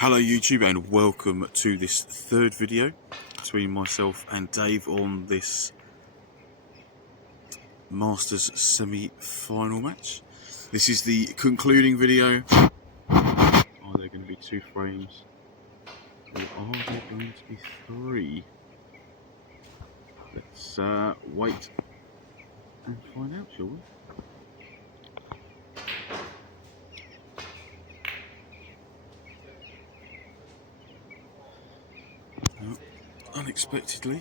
Hello YouTube and welcome to this third video between myself and Dave on this Masters semi-final match. This is the concluding video. Are there going to be 2 frames or are there going to be 3? Let's wait and find out, shall we? Unexpectedly,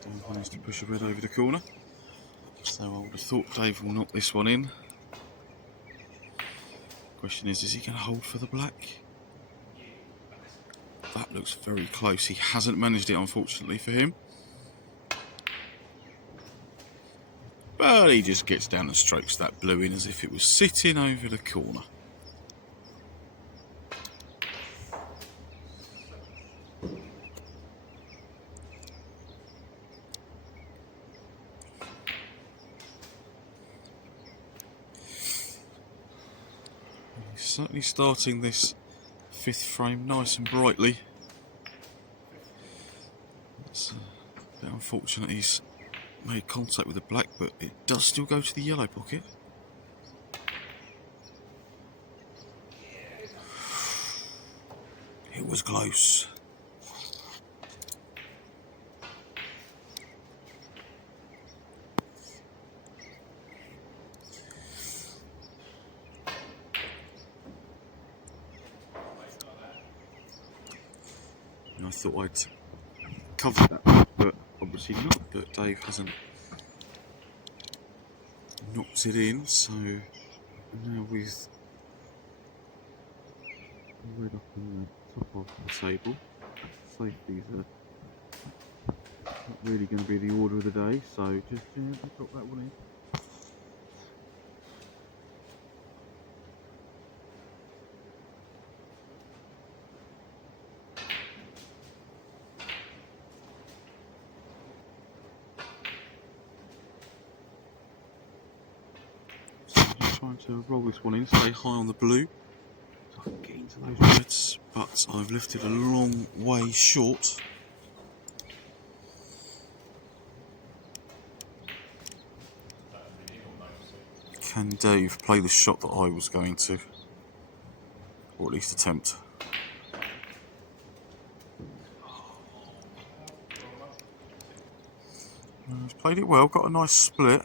Dave managed to push a bit over the corner, so I would have thought Dave will knock this one in. Question is he going to hold for the black? That looks very close. He hasn't managed it, unfortunately for him. But he just gets down and strokes that blue in as if it was sitting over the corner. He's certainly starting this 5th frame nice and brightly. It's a bit unfortunate he's made contact with the black, but it does still go to the yellow pocket. It was close. And I thought I'd cover that, but obviously not. But Dave hasn't knocked it in, so now with red up in the top of the table, safeties are not really going to be the order of the day, so just gently drop that one in. Trying to roll this one in, stay high on the blue so I can get into those reds, but I've left it a long way short. Can Dave play the shot that I was going to, or at least attempt? He's played it well, got a nice split.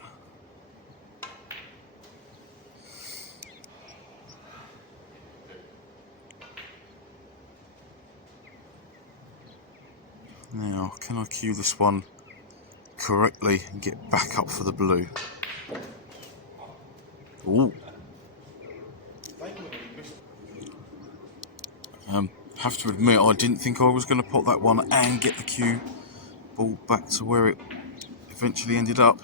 Now, can I cue this one correctly and get back up for the blue? Ooh. Have to admit, I didn't think I was going to pot that one and get the cue ball back to where it eventually ended up.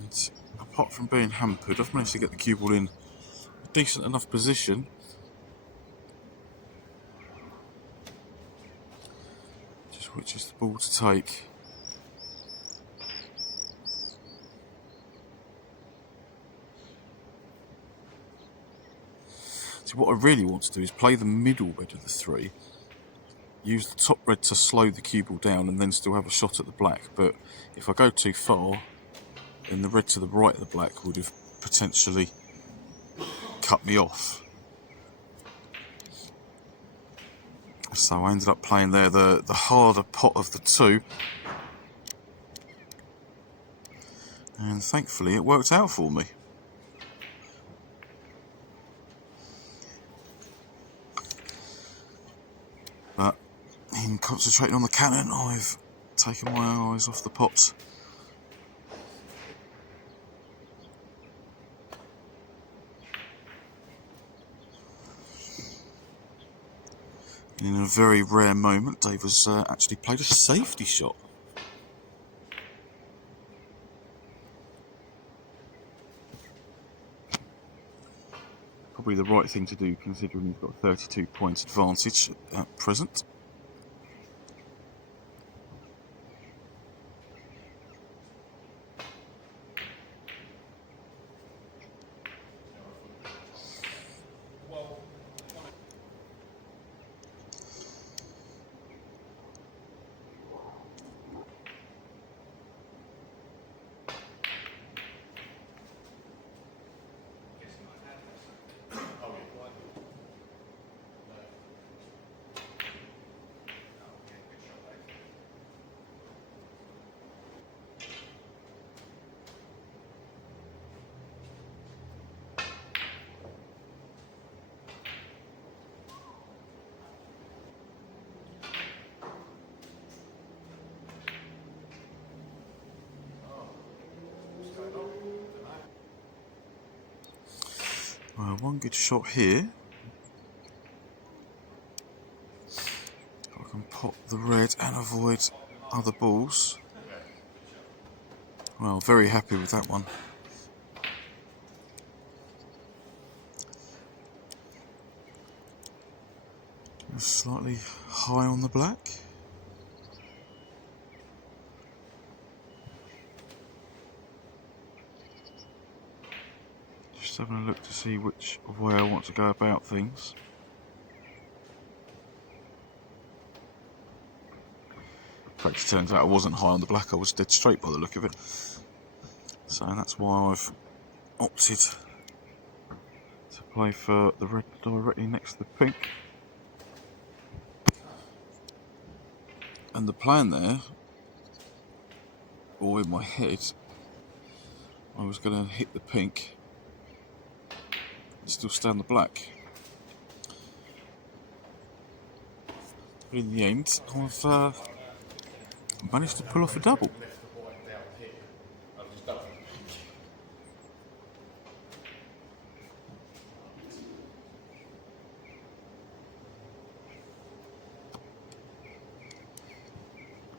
And apart from being hampered, I've managed to get the cue ball in a decent enough position. Just which is the ball to take. So what I really want to do is play the middle red of the 3, use the top red to slow the cue ball down and then still have a shot at the black, but if I go too far, then the red to the right of the black would have potentially cut me off. So I ended up playing there the harder pot of the 2, and thankfully it worked out for me. But in concentrating on the cannon, I've taken my eyes off the pots. In a very rare moment, Dave has actually played a safety shot. Probably the right thing to do, considering he's got 32 points advantage at present. Well, one good shot here. I can pop the red and avoid other balls. Well, very happy with that one. Slightly high on the black. Just having a look to see which way I want to go about things. In fact, it turns out I wasn't high on the black, I was dead straight by the look of it. So that's why I've opted to play for the red directly next to the pink. And the plan there, or in my head, I was going to hit the pink and still stay on the black. But in the end, I've managed to pull off a double.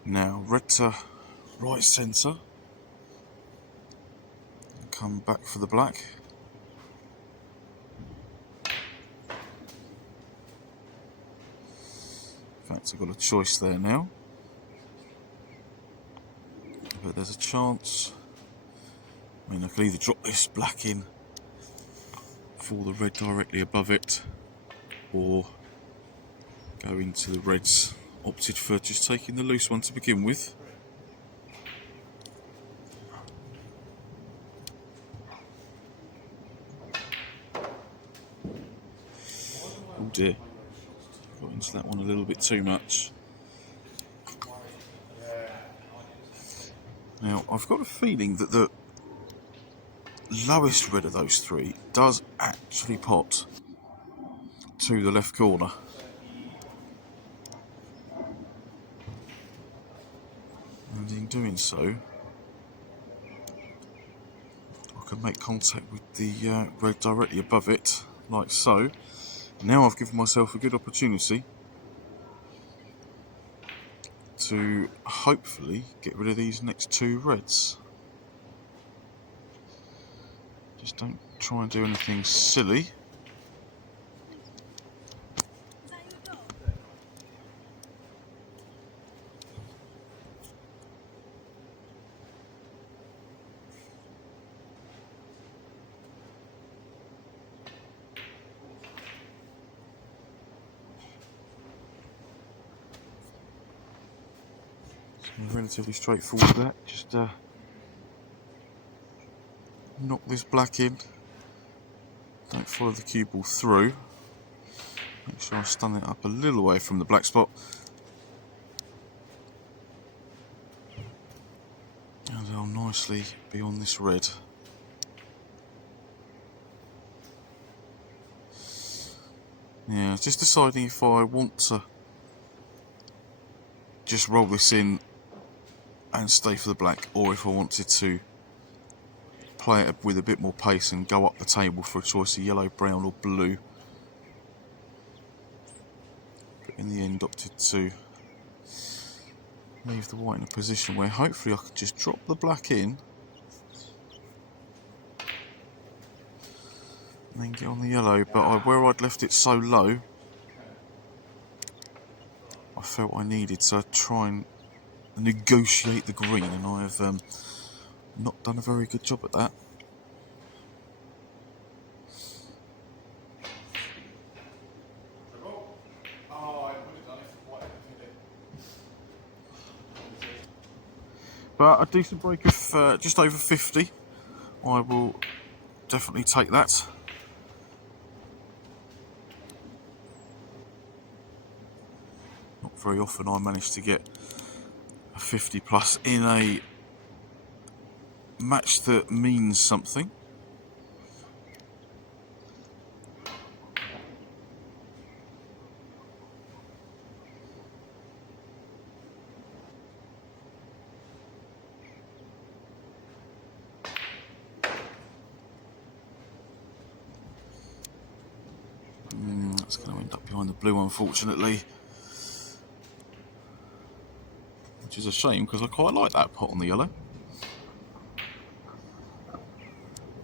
Now, red to right centre. Come back for the black. In fact, I've got a choice there now. But there's a chance. I mean, I could either drop this black in for the red directly above it, or go into the reds. Opted for just taking the loose one to begin with. Oh dear, got into that one a little bit too much. Now, I've got a feeling that the lowest red of those three does actually pot to the left corner. And in doing so, I can make contact with the red directly above it, like so. Now I've given myself a good opportunity to hopefully get rid of these next two reds. Just don't try and do anything silly. Relatively straightforward that. Just knock this black in. Don't follow the cue ball through. Make sure I stun it up a little way from the black spot. And I'll nicely be on this red. Yeah, just deciding if I want to just roll this in and stay for the black, or if I wanted to play it with a bit more pace and go up the table for a choice of yellow, brown or blue. But in the end opted to leave the white in a position where hopefully I could just drop the black in and then get on the yellow, but where I'd left it so low, I felt I needed to try and negotiate the green, and I have not done a very good job at that. But a decent break of just over 50, I will definitely take that. Not very often I manage to get a 50 plus in a match that means something. It's going to end up behind the blue, unfortunately. Which is a shame, because I quite like that pot on the yellow.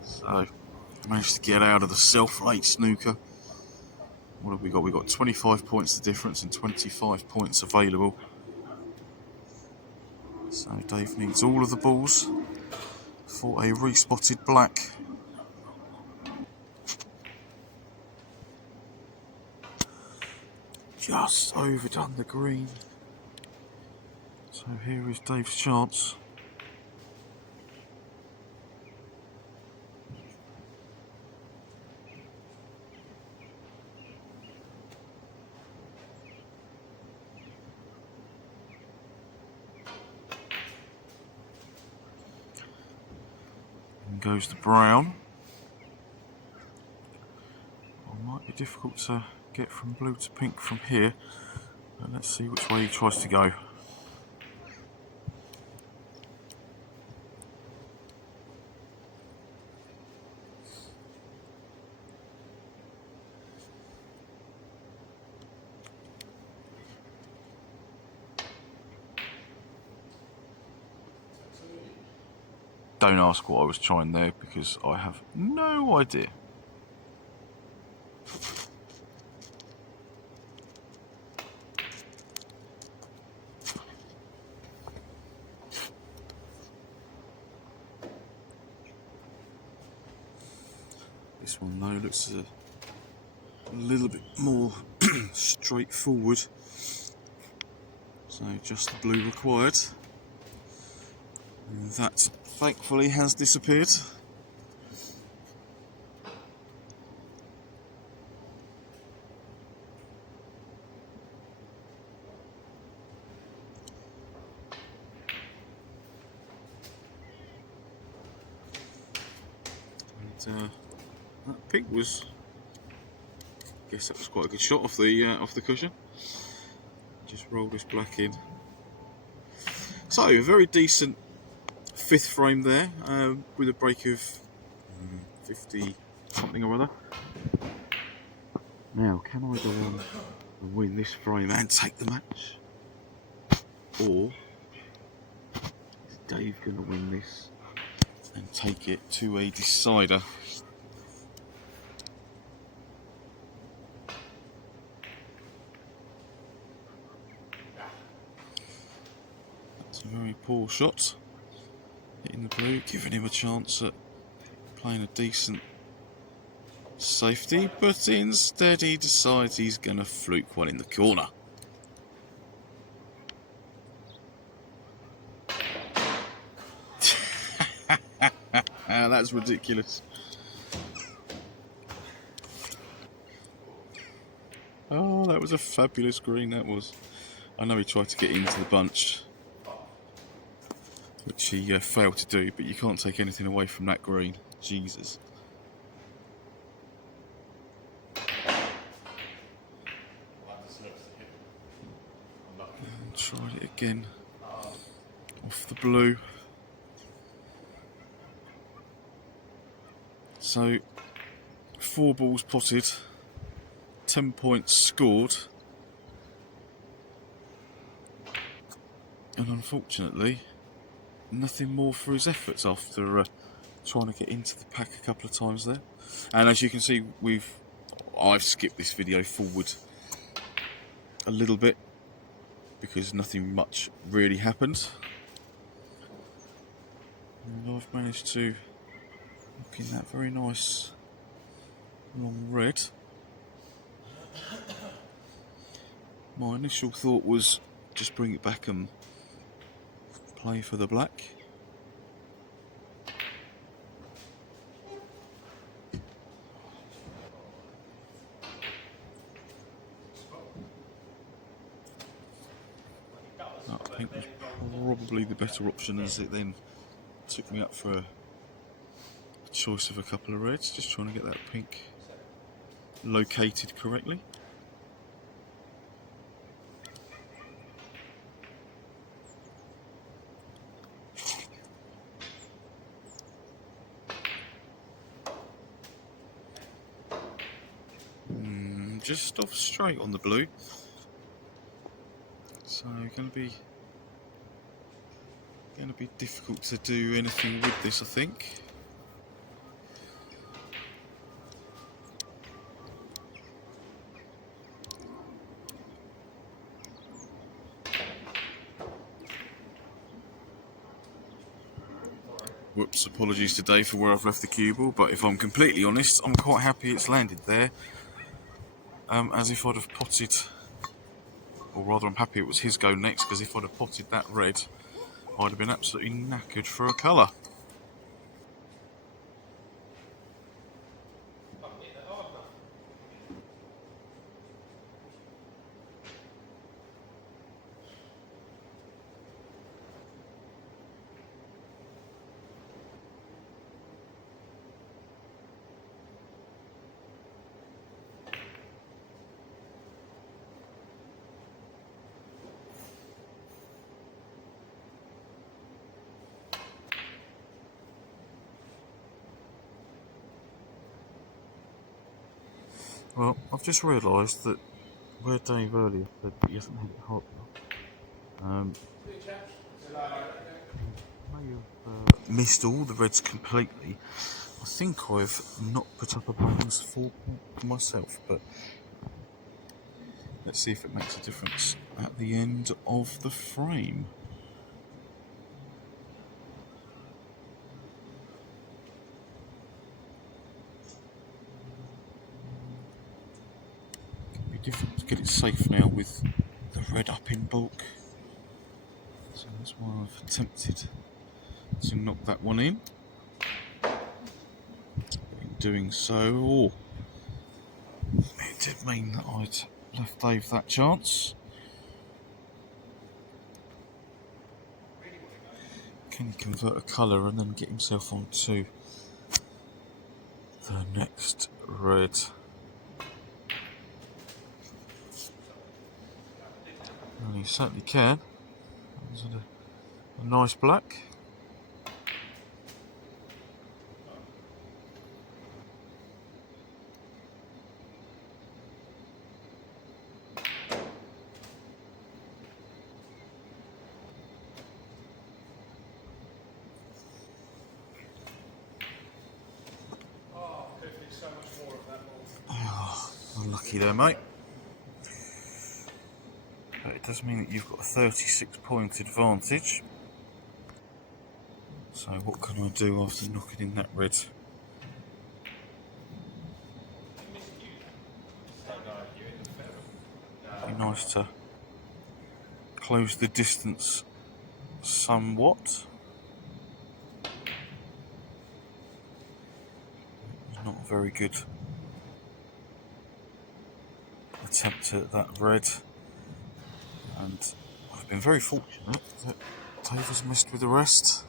So, managed to get out of the self-late snooker. What have we got? We've got 25 points the difference and 25 points available. So Dave needs all of the balls for a respotted black. Just overdone the green. So here is Dave's chance. And goes the brown. It might be difficult to get from blue to pink from here. But let's see which way he tries to go. Don't ask what I was trying there, because I have no idea. This one though looks a little bit more straightforward. So just the blue required. And that thankfully has disappeared. And that pink was, I guess that was quite a good shot off the cushion. Just roll this black in. So a very decent fifth frame there, with a break of 50 something or other. Now, can I go on and win this frame and take the match? Or is Dave going to win this and take it to a decider? That's a very poor shot. Hitting the blue, giving him a chance at playing a decent safety, but instead he decides he's going to fluke one in the corner. That's ridiculous. Oh, that was a fabulous green, that was. I know he tried to get into the bunch, which he failed to do, but you can't take anything away from that green. Jesus. And tried it again off the blue. So 4 balls potted, 10 points scored, and unfortunately nothing more for his efforts after trying to get into the pack a couple of times there. And as you can see, I've skipped this video forward a little bit because nothing much really happened, and I've managed to look in that very nice long red. My initial thought was just bring it back and play for the black. That pink was probably the better option, as it then took me up for a choice of a couple of reds. Just trying to get that pink located correctly. just off straight on the blue. So going to be difficult to do anything with this, I think. Whoops, apologies today for where I've left the cue ball, but if I'm completely honest, I'm quite happy it's landed there. As if I'd have potted, or rather I'm happy it was his go next, because if I'd have potted that red, I'd have been absolutely knackered for a colour. Well, I've just realised that where Dave earlier said that he hasn't had it hot enough, may have missed all the reds completely. I think I've not put up a bonus 4 for myself, but let's see if it makes a difference at the end of the frame. It'll be difficult to get it safe now with the red up in bulk. So that's why I've attempted to knock that one in. In doing so, it did mean that I'd left Dave that chance. Can he convert a colour and then get himself onto the next red? And he certainly can. Is it a nice black? Oh, unlucky there, mate. But it does mean that you've got a 36-point advantage. So what can I do after knocking in that red? Be nice to close the distance somewhat. Not a very good attempt at that red, and I've been very fortunate that Dave has missed with the rest.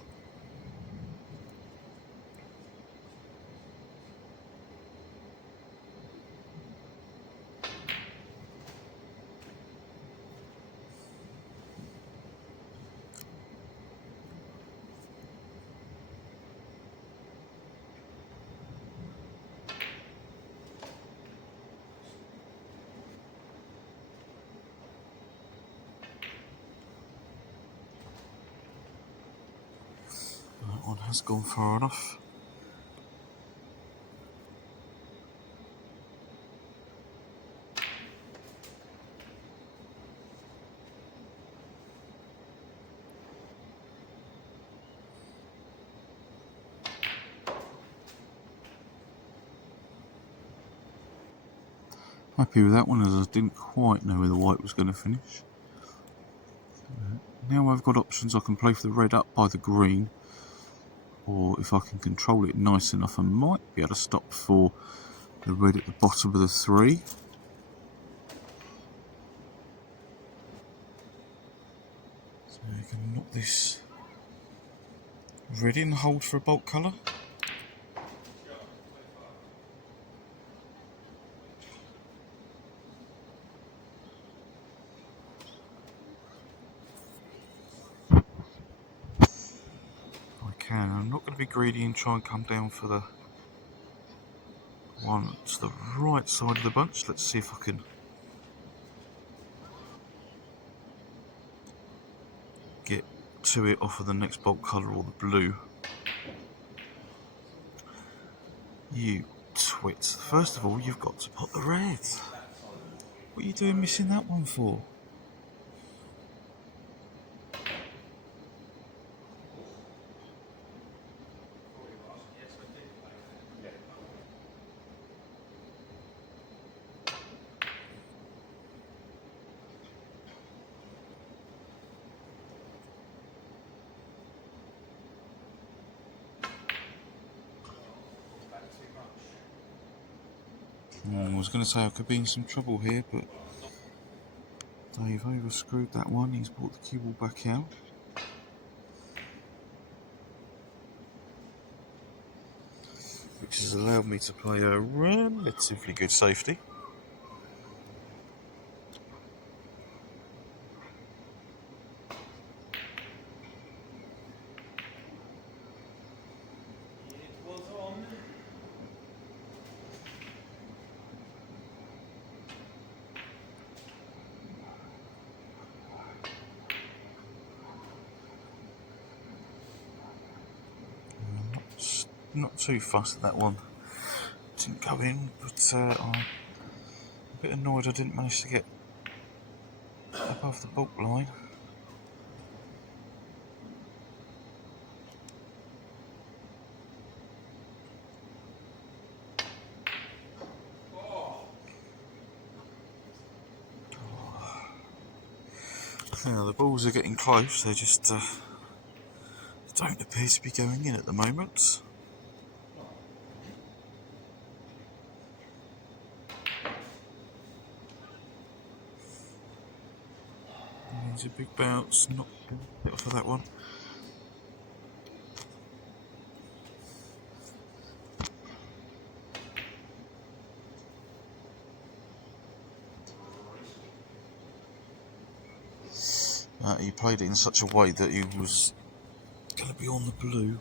That one has gone far enough. Happy with that one, as I didn't quite know where the white was going to finish. Now I've got options. I can play for the red up by the green, or if I can control it nice enough, I might be able to stop for the red at the bottom of the 3. So I can knock this red in, hold for a bulk colour. I'm not going to be greedy and try and come down for the One to the right side of the bunch. Let's see if I can get to it off of the next bolt colour or the blue. You twit. First of all, you've got to pot the red. What are you doing missing that one for? I was going to say I could be in some trouble here, but Dave overscrewed that one. He's brought the cue ball back out. Which has allowed me to play a relatively good safety. Not too fussed at that one. Didn't go in, but I'm a bit annoyed I didn't manage to get above the bulk line. Now the balls are getting close, they just don't appear to be going in at the moment. There's a big bounce, not for that one. He played it in such a way that he was going to be on the blue.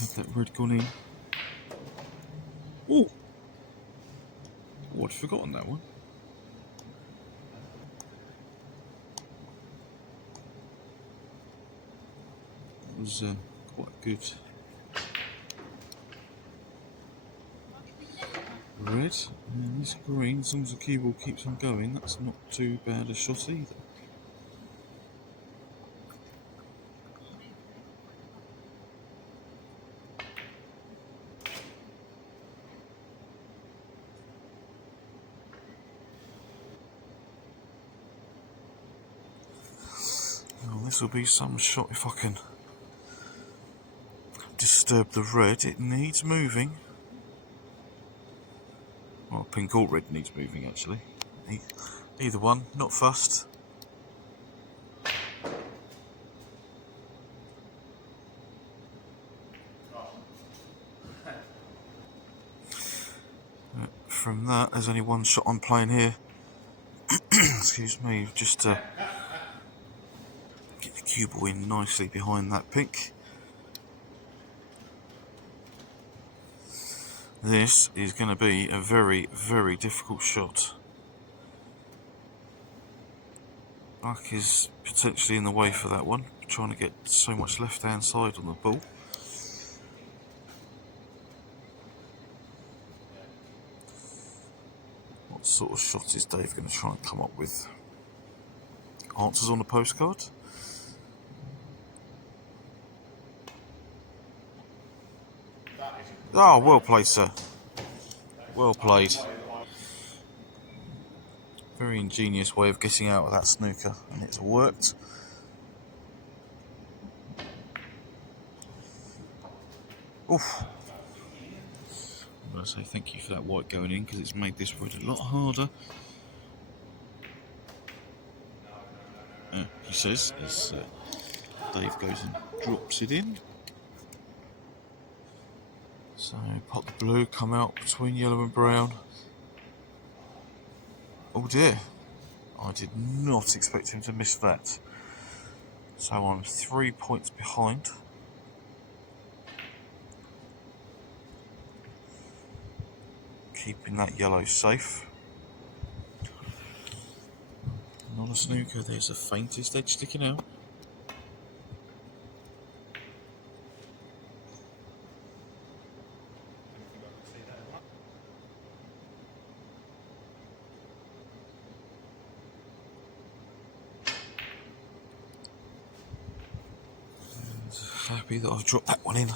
Had that red gone in. Oh! Oh, I'd forgotten that one. It was quite good. Red, and this green, as long as the cue ball keeps on going, that's not too bad a shot either. This will be some shot if I can disturb the red. It needs moving. Well, pink or red needs moving actually. Either one, not fussed. From that, there's only one shot I'm playing here. Excuse me, just get the cue ball in nicely behind that pink. This is going to be a very, very difficult shot. Black is potentially in the way for that one, trying to get so much left hand side on the ball. What sort of shot is Dave going to try and come up with? Answers on the postcard? Oh, well played, sir. Well played. Very ingenious way of getting out of that snooker, and it's worked. Oof. I'm going to say thank you for that white going in, because it's made this red a lot harder. He says, as Dave goes and drops it in. So, pop the blue, come out between yellow and brown. Oh dear, I did not expect him to miss that. So I'm 3 points behind. keeping that yellow safe. Not a snooker, there's the faintest edge sticking out. Happy that I've dropped that one in.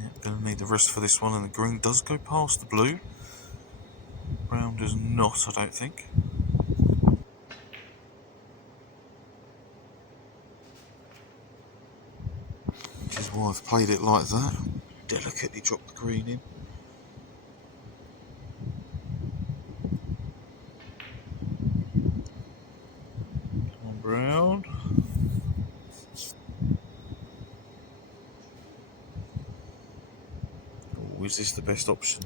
Yep, gonna need the rest for this one, and the green does go past the blue. Brown does not, I don't think. Which is why I've played it like that. Delicately drop the green in. Come on, brown. Oh, is this the best option?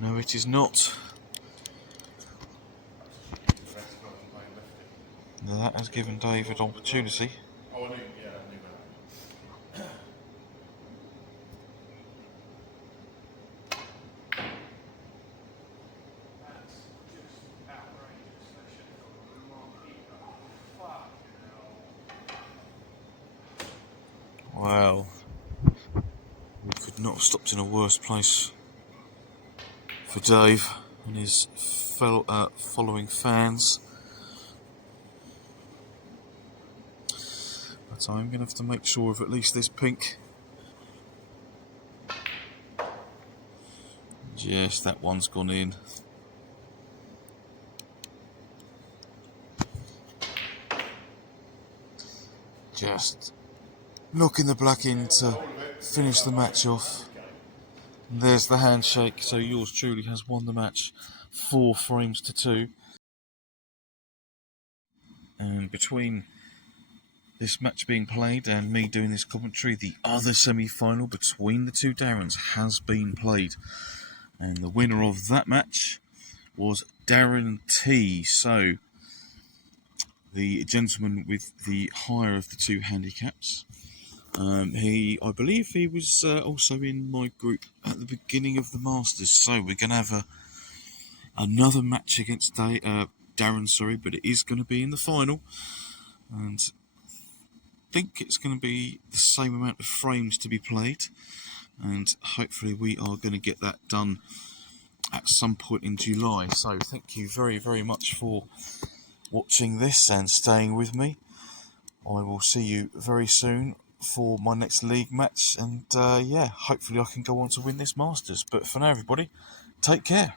No, it is not. That has given David opportunity. Wow. We could not have stopped in a worse place for Dave and his following fans. But I'm going to have to make sure of at least this pink. Yes, that one's gone in. Just knocking the black in to finish the match off. And there's the handshake, so yours truly has won the match 4 frames to 2. And between this match being played and me doing this commentary, the other semi-final between the two Darrens has been played. And the winner of that match was Darren T. So, the gentleman with the higher of the two handicaps. I believe he was also in my group at the beginning of the Masters. So we're going to have another match against Darren, but it is going to be in the final. And I think it's going to be the same amount of frames to be played. And hopefully we are going to get that done at some point in July. So thank you very, very much for watching this and staying with me. I will see you very soon for my next league match, and hopefully I can go on to win this Masters. But for now, everybody, take care.